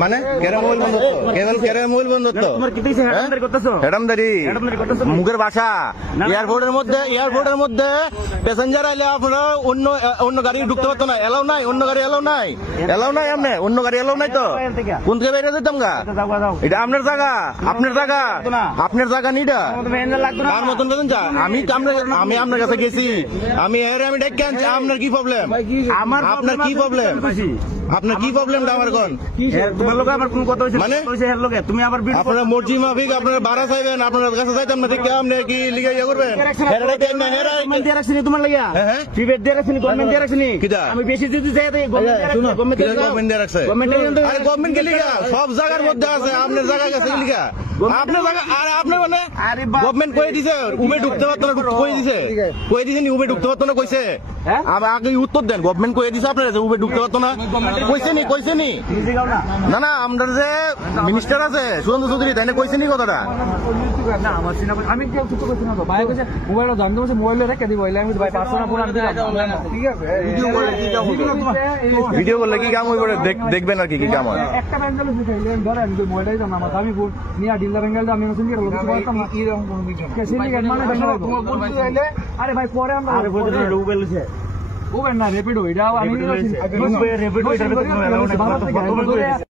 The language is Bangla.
মানে কেরা মোবাইল বন্ধ কেরা মোবাইল বন্ধ তো তোমার কি দিছে হেডামদারি করতেছো হেডামদারি মুখের ভাষা এয়ারপোর্টের মধ্যে প্যাসেঞ্জার আইলে আপনারা অন্য গাড়ি ঢুকতে পারতো না এলাও নাই অন্য গাড়ি এলাও নাই আপনি অন্য গাড়ি এলাও নাই তো কোন থেকে বেরিয়ে যেতাম গা এটা আপনার জায়গা নিটা তার মতন বেতন যা আমি আপনার কাছে গেছি আমি ডেকে আনছি আপনার কি প্রবলেম আপনার কি প্রবলেম আমার কোন তোমার লোক আবার কোন কথা হইছে মানে তুমি আবার আপনারা মর্জি মাফিক আপনারা ভাড়া চাইবেন আপনার কাছে চাইতাম না দেখে আপনি কি লিগে ইয়ে করবেন তোমার লাগিয়া প্রিভেট দিয়ে রাখছিনি গভর্নমেন্ট দিয়ে রাখছিনি আমি বেশি যদি যাই গভর্নমেন্ট দিয়ে রাখছে গভর্নমেন্ট কে লিগা সব জায়গার মধ্যে আছে আপনার জায়গা গেছে লিগা আপনার জায়গা আর আপনি মানে গভর্নমেন্ট কই দিছে উবে ঢুকতে পারতো না কই দিছে নি উবে ঢুকতে পারতো না কইছে আগে উত্তর দেন গভর্নমেন্ট কই দিছে আপনারা উবে ঢুকতে পারতো না কইছে নি না আমাদের যে মিনিস্টার আছে সুরেন্দ্র চৌধুরী তাই না কইছে নি কথাটা আমি মোবাইল দাম তো মোবাইল রেখে দিব আমি ভাই 500 না ফোন আমি ঠিক আছে ভিডিও করলে কি কাম হইব দেখবেন আর কি কাম হয় একটা ব্যাঙ্গেল দিখাইলে ধরে আমি মোবাইলটাই দাম আমার আমি ফোন নিয়া ডিলার ব্যাঙ্গেল আমি মেশিন দিয়ে লোক বলতাম না কি রকম কোন বিষয় না সিন্ডিকেট মানে তোমার বলতে চাইলে আরে ভাই পরে আমরা আরে বলতে লোবেল আছে ওবেন না রেপিডো এটা আমি রেপিডো এটা